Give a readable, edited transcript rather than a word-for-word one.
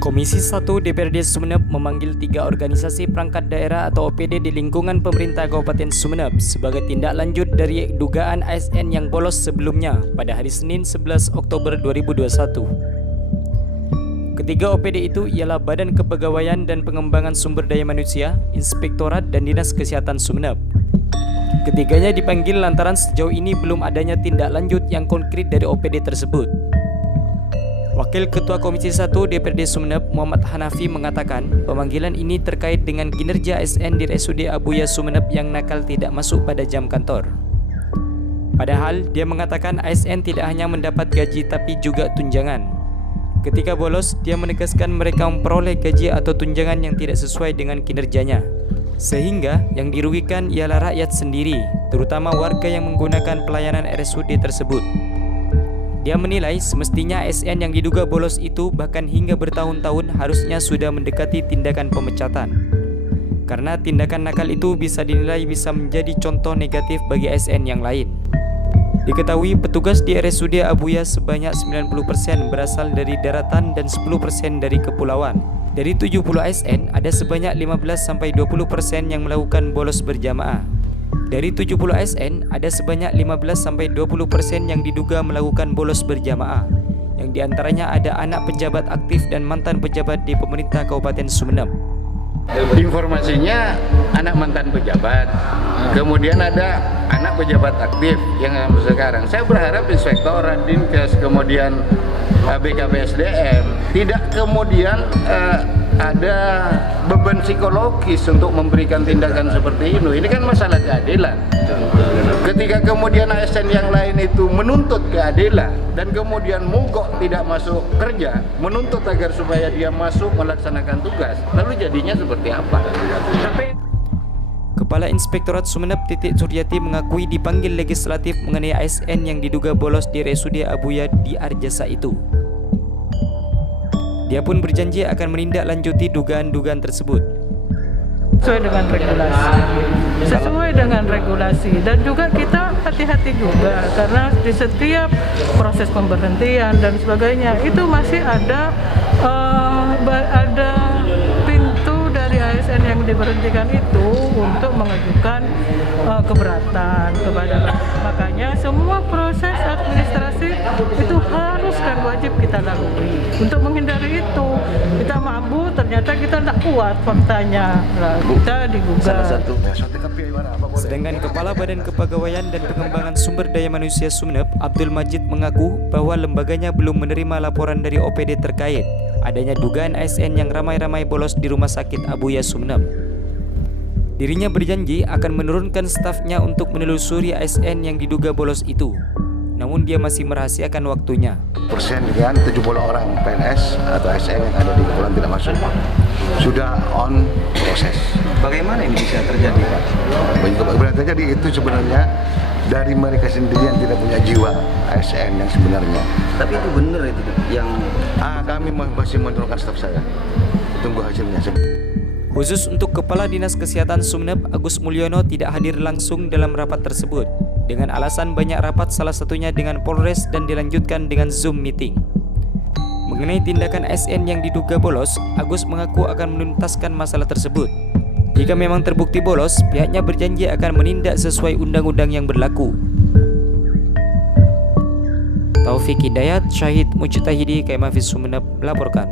Komisi 1 DPRD Sumeneb memanggil 3 organisasi perangkat daerah atau OPD di lingkungan pemerintah Kabupaten Sumeneb sebagai tindak lanjut dari dugaan ASN yang bolos sebelumnya pada hari Senin 11 Oktober 2021. Ketiga OPD itu ialah Badan Kepegawaian dan Pengembangan Sumber Daya Manusia, Inspektorat dan Dinas Kesehatan Sumeneb. Ketiganya dipanggil lantaran sejauh ini belum adanya tindak lanjut yang konkret dari OPD tersebut. Wakil Ketua Komisi 1 DPRD Sumeneb Muhammad Hanafi mengatakan pemanggilan ini terkait dengan kinerja ASN di RSUD Abuya Sumeneb yang nakal tidak masuk pada jam kantor. Padahal dia mengatakan ASN tidak hanya mendapat gaji tapi juga tunjangan. Ketika bolos, dia menegaskan mereka memperoleh gaji atau tunjangan yang tidak sesuai dengan kinerjanya. Sehingga yang dirugikan ialah rakyat sendiri, terutama warga yang menggunakan pelayanan RSUD tersebut. Dia menilai semestinya ASN yang diduga bolos itu bahkan hingga bertahun-tahun harusnya sudah mendekati tindakan pemecatan. Karena tindakan nakal itu bisa dinilai bisa menjadi contoh negatif bagi ASN yang lain. Diketahui petugas di RSUD Abuya sebanyak 90% berasal dari daratan dan 10% dari kepulauan. Dari 70 ASN, ada sebanyak 15-20% yang melakukan bolos berjamaah. Dari 70 ASN, ada sebanyak 15-20% yang diduga melakukan bolos berjamaah, yang diantaranya ada anak pejabat aktif dan mantan pejabat di pemerintah Kabupaten Sumeneb. Informasinya anak mantan pejabat, kemudian ada anak pejabat aktif yang sekarang. Saya berharap Inspektorat, Dinkes, kemudian BKPSDM tidak kemudian ada beban psikologis untuk memberikan tindakan seperti ini. Ini kan masalah keadilan. Ketika kemudian ASN yang lain itu menuntut keadilan dan kemudian mogok tidak masuk kerja, menuntut agar supaya dia masuk melaksanakan tugas, lalu jadinya seperti apa? Kepala Inspektorat Sumeneb Titik Suryati mengakui dipanggil legislatif mengenai ASN yang diduga bolos di RSUD Abuya di Arjasa itu. Dia pun berjanji akan menindaklanjuti dugaan-dugaan tersebut. Sesuai dengan regulasi dan juga kita hati-hati juga karena di setiap proses pemberhentian dan sebagainya itu masih ada pintu dari ASN yang diberhentikan itu untuk mengajukan keberatan kepada mereka. Makanya semua proses administrasi itu harus dan wajib kita lalui. Untuk menghindari itu, kita mampu ternyata kita tidak kuat faktanya, kita digugat. Sedangkan Kepala Badan Kepegawaian dan Pengembangan Sumber Daya Manusia Sumeneb, Abdul Majid mengaku bahwa lembaganya belum menerima laporan dari OPD terkait adanya dugaan ASN yang ramai-ramai bolos di Rumah Sakit Abuya Sumeneb. Dirinya berjanji akan menurunkan stafnya untuk menelusuri ASN yang diduga bolos itu. Namun dia masih merahasiakan waktunya. Persen dengan 70 orang PNS atau ASN yang ada di kepulauan tidak masuk sudah on proses. Bagaimana ini bisa terjadi, Pak? Bagaimana terjadi itu sebenarnya dari mereka sendiri yang tidak punya jiwa ASN yang sebenarnya. Tapi itu benar itu yang kami masih menurunkan staf saya. Tunggu hasilnya. Khusus untuk Kepala Dinas Kesehatan Sumeneb, Agus Mulyono tidak hadir langsung dalam rapat tersebut dengan alasan banyak rapat, salah satunya dengan Polres dan dilanjutkan dengan Zoom meeting. Mengenai tindakan ASN yang diduga bolos, Agus mengaku akan menuntaskan masalah tersebut. Jika memang terbukti bolos, pihaknya berjanji akan menindak sesuai undang-undang yang berlaku. Taufik Hidayat, Syahid Mujtahidi, KMFI Sumeneb melaporkan.